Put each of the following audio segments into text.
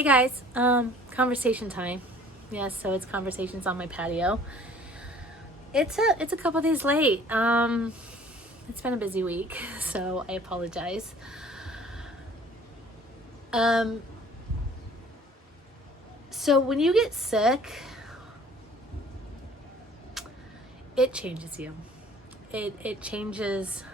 Hey guys, conversation time. Yes, so it's conversations on my patio. It's a couple days late. It's been a busy week, so I apologize. Um, so when you get sick, it changes you. It changes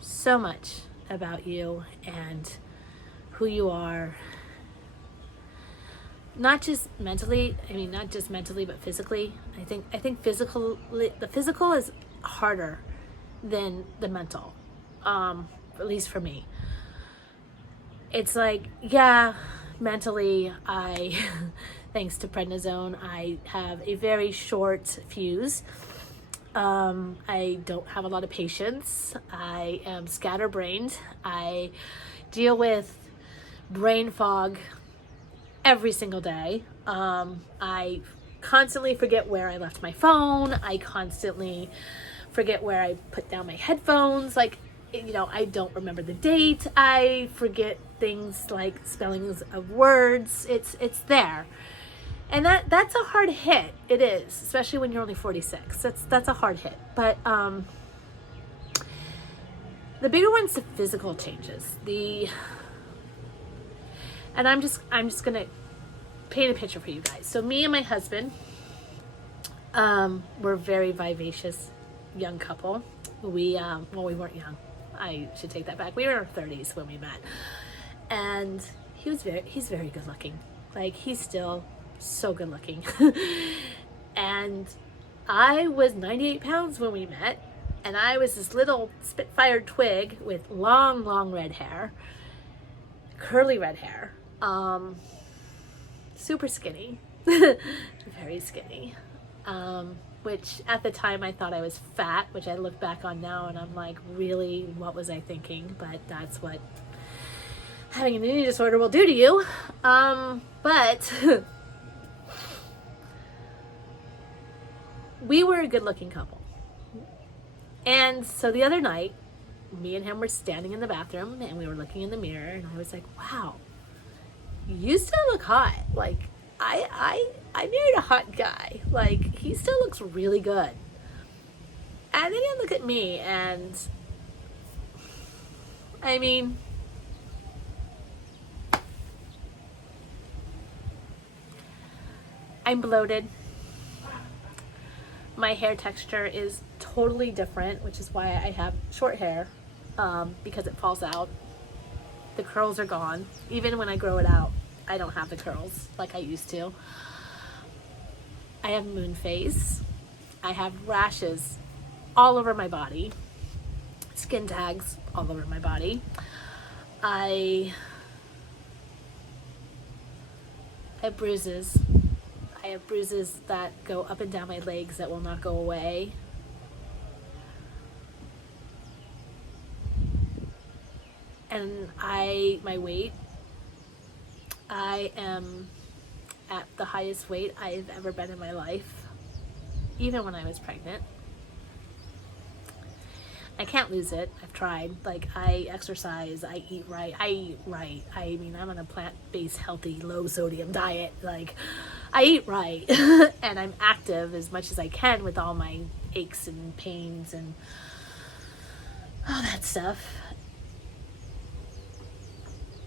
so much about you and who you are. Not just mentally, but physically. I think the physical is harder than the mental. At least for me. It's like, yeah, mentally I thanks to prednisone, I have a very short fuse. I don't have a lot of patience. I am scatterbrained. I deal with brain fog every single day. I constantly forget where I left my phone. I constantly forget where I put down my headphones. I don't remember the date. I forget things like spellings of words. It's there. And that's a hard hit. It is, especially when you're only 46. That's a hard hit. But the bigger one's the physical changes. And I'm just gonna paint a picture for you guys. So me and my husband, we're a very vivacious young couple. We weren't young. I should take that back. We were in our 30s when we met, and he's very good looking. Like, he's still so good looking. And I was 98 pounds when we met, and I was this little spitfire twig with long red hair, curly red hair. Super skinny, very skinny, which at the time I thought I was fat, which I look back on now and I'm like, really, what was I thinking? But that's what having an eating disorder will do to you. But we were a good looking couple. And so the other night, me and him were standing in the bathroom and we were looking in the mirror, and I was like, wow, you still look hot. Like, I married a hot guy. Like, he still looks really good. And then you look at me, and I mean, I'm bloated. My hair texture is totally different, which is why I have short hair, because it falls out. The curls are gone. Even when I grow it out, I don't have the curls like I used to. I have moon face. I have rashes all over my body. Skin tags all over my body. I have bruises. I have bruises that go up and down my legs that will not go away. And my weight, I am at the highest weight I've ever been in my life, even when I was pregnant. I can't lose it. I've tried. Like, I exercise, I eat right. I mean, I'm on a plant-based, healthy, low-sodium diet. Like, I eat right. And I'm active as much as I can with all my aches and pains and all that stuff.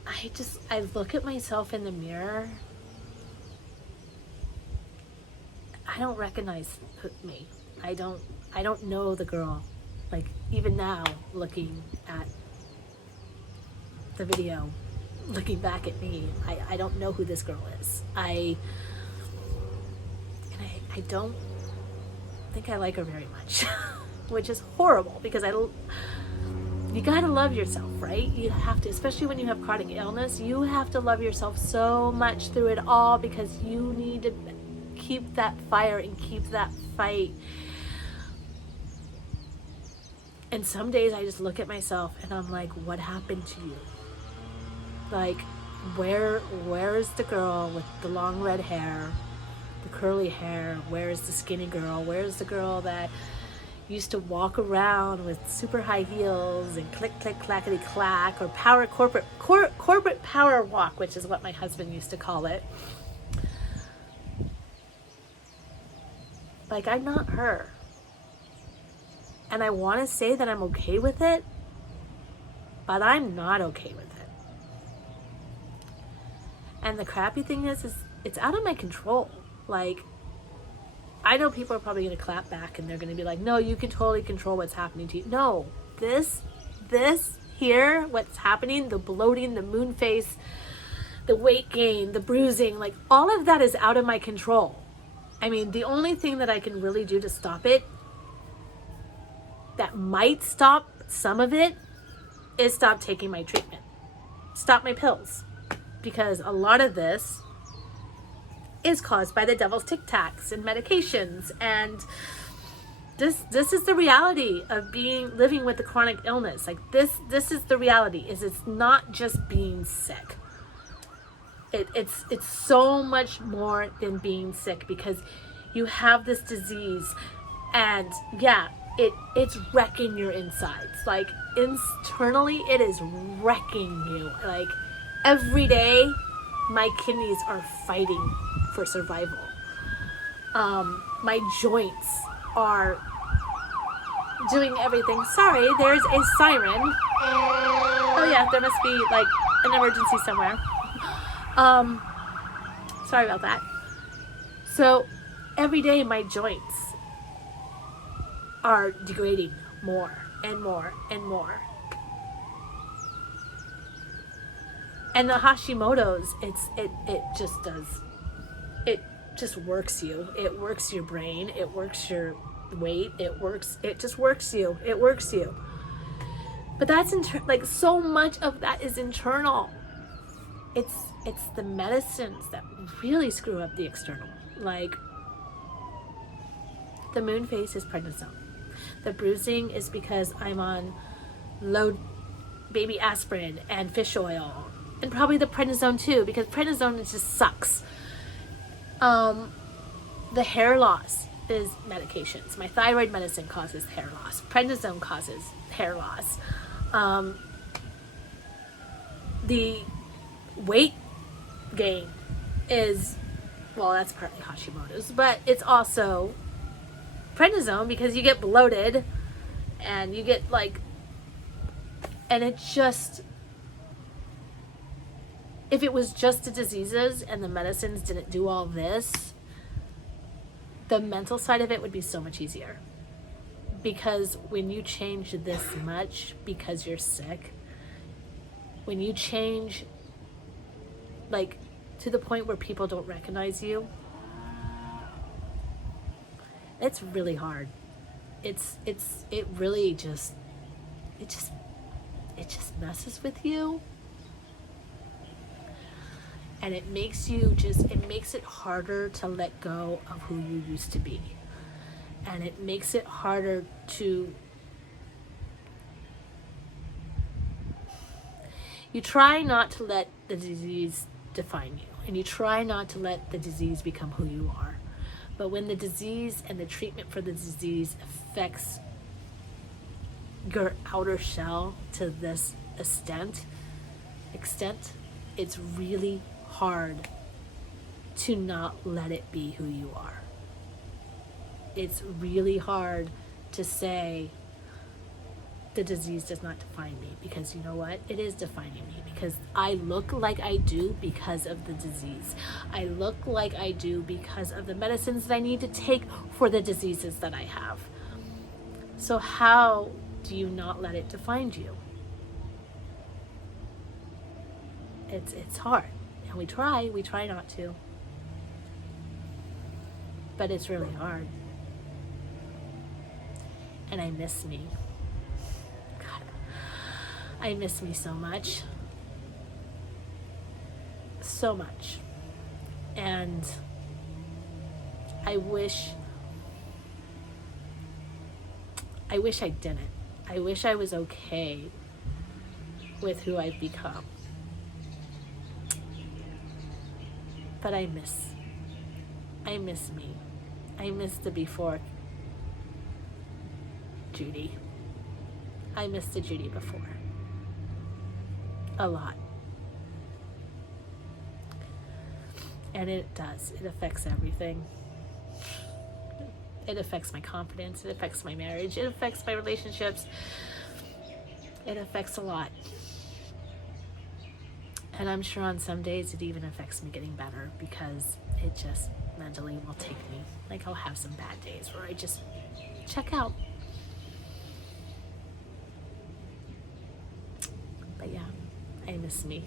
I look at myself in the mirror. I don't recognize me. I don't know the girl. Like, even now, looking at the video, looking back at me, I don't know who this girl is. I don't think I like her very much, which is horrible, because you gotta love yourself, right? You have to, especially when you have chronic illness, you have to love yourself so much through it all, because you need to keep that fire and keep that fight. And some days I just look at myself and I'm like, what happened to you? Like, where is the girl with the long red hair, the curly hair? Where is the skinny girl? Where is the girl that, used to walk around with super high heels and click, click, clackety clack, or corporate power walk, which is what my husband used to call it. Like, I'm not her. And I want to say that I'm okay with it, but I'm not okay with it. And the crappy thing is it's out of my control. Like, I know people are probably going to clap back and they're going to be like, no, you can totally control what's happening to you. No, this here, what's happening, the bloating, the moon face, the weight gain, the bruising, like all of that is out of my control. I mean, the only thing that I can really do to stop it, that might stop some of it, is stop taking my treatment. Stop my pills. Because a lot of this is caused by the devil's Tic Tacs and medications, and this is the reality of living with a chronic illness. Like this is the reality. It's not just being sick. It's so much more than being sick, because you have this disease, and yeah, it's wrecking your insides. Like internally, it is wrecking you. Like every day, my kidneys are fighting for survival. My joints are doing everything. Sorry, there's a siren. Oh yeah, there must be like an emergency somewhere. Sorry about that. So every day my joints are degrading more and more and more. And the Hashimoto's, it just works you. It works your brain. It works your weight. It just works you. It works you. But that's like so much of that is internal. It's the medicines that really screw up the external. Like the moon face is prednisone. The bruising is because I'm on low baby aspirin and fish oil. And probably the prednisone too, because prednisone just sucks. The hair loss is medications. My thyroid medicine causes hair loss. Prednisone causes hair loss. The weight gain is, well, that's partly Hashimoto's, but it's also prednisone, because you get bloated and you get like, and it just, if it was just the diseases and the medicines didn't do all this, the mental side of it would be so much easier. Because when you change this much because you're sick, when you change like to the point where people don't recognize you, it's really hard. It really just messes with you. And it makes it harder to let go of who you used to be. And it makes it harder to, you try not to let the disease define you. And you try not to let the disease become who you are. But when the disease and the treatment for the disease affects your outer shell to this extent, it's really hard to not let it be who you are. It's really hard to say the disease does not define me, because you know what? It is defining me, because I look like I do because of the disease. I look like I do because of the medicines that I need to take for the diseases that I have. So how do you not let it define you? It's hard. And we try not to. But it's really hard. And I miss me. God, I miss me so much. So much. And I wish I didn't. I wish I was okay with who I've become. But I miss me. I miss the before. Judy. I missed the Judy before. A lot. And it does. It affects everything. It affects my confidence. It affects my marriage. It affects my relationships. It affects a lot. And I'm sure on some days it even affects me getting better, because it just mentally will take me. Like, I'll have some bad days where I just check out. But yeah, I miss me.